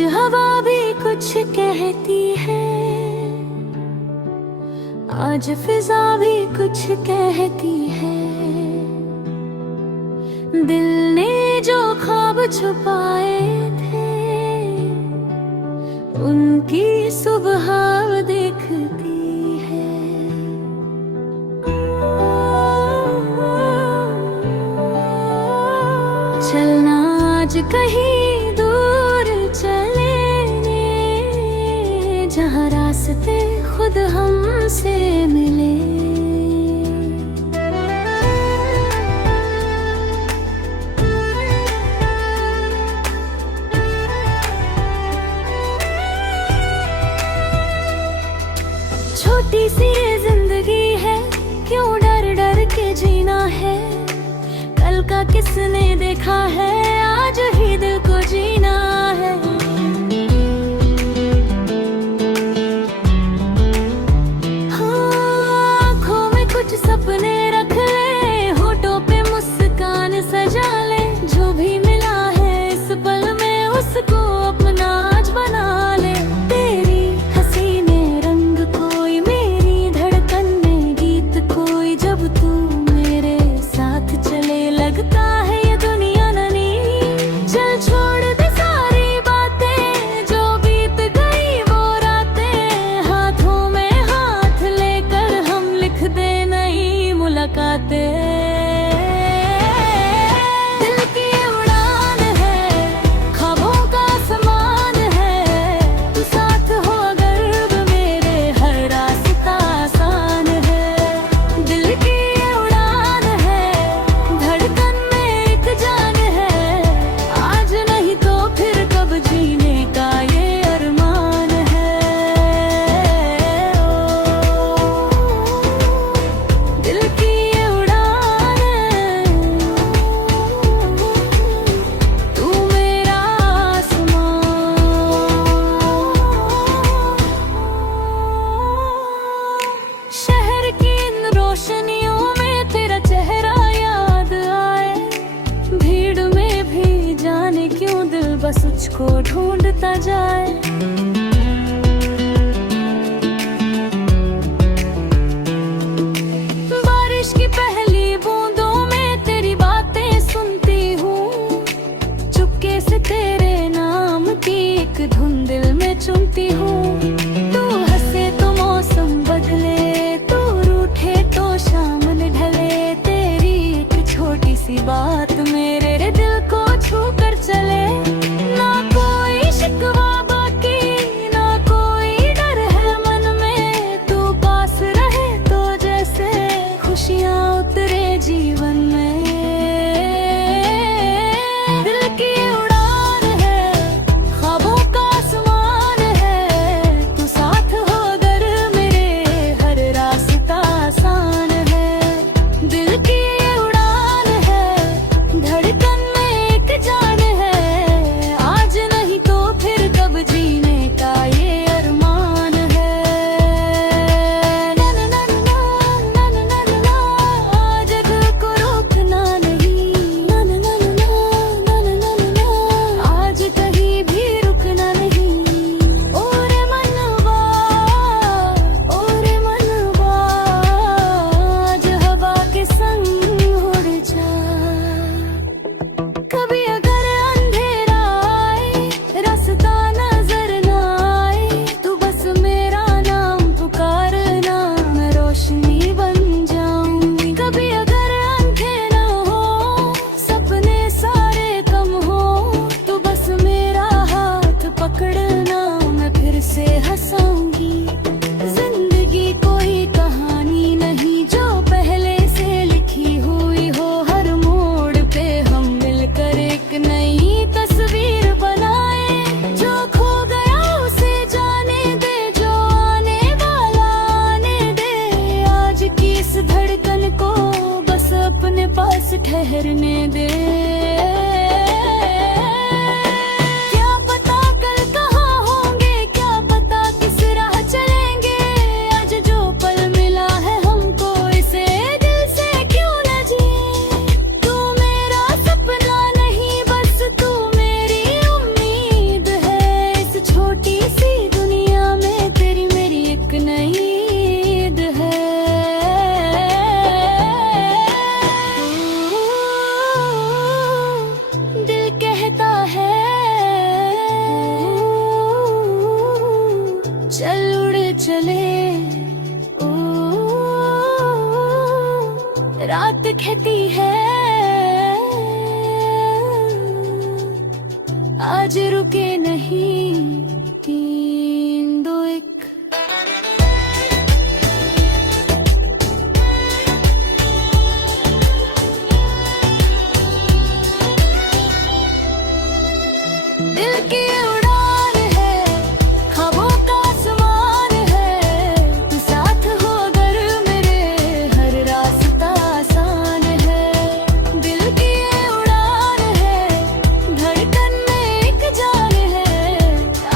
आज हवा भी कुछ कहती है, आज फिजा भी कुछ कहती है। दिल ने जो ख्वाब छुपाए थे, उनकी सुबह दिखती है। चलना आज कहीं दूर चले, जहाँ रास्ते खुद हमसे मिले। छोटी सी ये जिंदगी है, क्यों डर डर के जीना है। कल का किसने देखा है, आज ही दिल को जीना है। हाँ, आँखों में कुछ सपने रख ले, होठों पे मुस्कान सजा ले। जो भी मिला है इस पल में, उसको अपना आज बना ले। तेरी हंसी में रंग कोई, मेरी धड़कन में गीत कोई। जब तू मेरे साथ चले, लगता है ये दुनिया ननी। चल छोड़ दे सारी बातें, जो बीत गई वो रातें। हाथों में हाथ लेकर हम लिख दे नई मुलाकातें। दिल की उड़ान है, ख्वाबों का आसमान है। तू साथ हो अगर मेरे, हर रास्ता आसान है। दिल की उड़ान है, धड़कन में एक जान है। आज नहीं तो फिर कब जीने का ये अरमान है। दिल की उड़ान है, तू मेरा आसमान। शहर की इन रोशनियों में तेरा चेहरा याद आए। भीड़ में भी जाने क्यों दिल बस तुझको ढूंढता जाए। बारिश की पहली बूंदों में तेरी बातें सुनती हूँ। चुपके से तेरे नाम की एक धुन दिल में चुनती हूँ। तू हंसे तो मौसम बदले, तू रूठे तो शाम ढले। तेरी एक छोटी सी बात मेरे दिल को छू कर चले। ना कोई शिकवा बाकी, ना कोई डर है मन में। तू पास रहे तो जैसे खुशियाँ उतरे जीवन में। दिल की उड़ान है, ख्वाबों का आसमान है। तू साथ हो अगर मेरे, हर रास्ता आसान है। दिल की उड़ान है, धड़कन में एक जान है। आज नहीं तो फिर कब जीने का ये अरमान है। ना ना ना ना ना ना ना ना ना, आज दिल को रोकना नहीं। ना ना ना ना ना ना ना ना ना, आज कहीं भी रुकना नहीं। ओरे मनवा, ओरे मनवा, आज हवा के संग उड़ जा। कभी अगर अंधेरा आए, रास्ता नजर न आए, तू बस मेरा नाम पुकारना, मैं रोशनी बन जाऊंगी। कभी अगर आंखें न हो, सपने सारे कम हो, तू बस मेरा हाथ पकड़ना, मैं फिर से हंसाऊंगी। जिंदगी कोई कहानी नहीं जो पहले से लिखी हुई हो। हर मोड़ पे हम मिलकर एक नई तस्वीर बनाए। जो खो गया उसे जाने दे, जो आने वाला आने दे। आज की इस धड़कन को बस अपने पास ठहरने दे। क्या पता कल कहाँ होंगे, क्या पता किस राह चलेंगे। आज जो पल मिला है हमको, इसे दिल से क्यों न जिए। तू मेरा सपना नहीं, बस तू मेरी उम्मीद है। आज रुके नहीं, 3, 2, 1। दिल की उड़ान है, ख्वाबों का आसमान है, तू साथ हो अगर मेरे, हर रास्ता आसान है। दिल की उड़ान है, धड़कन में एक जान है,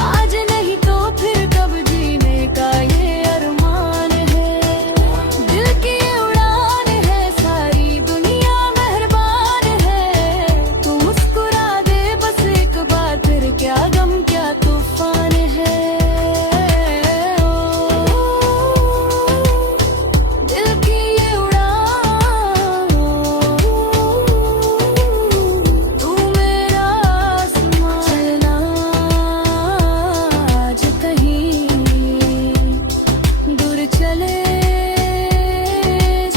आज नहीं तो फिर कब जीने का ये अरमान है। दिल की उड़ान है, सारी दुनिया मेहरबान है, तू मुस्कुरा दे बस एक बार, फिर क्या गम क्या तूफान है। दिल की ये उड़ान, तू मेरा आसमान। चलना आज कहीं दूर चले,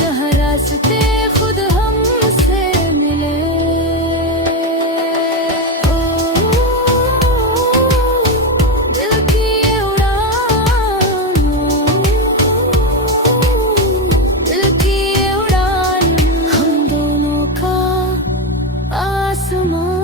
जहाँ रास्ते खुद हमसे मिले। दिल की ये उड़ान, दिल की ये उड़ान, हम दोनों का आसमान।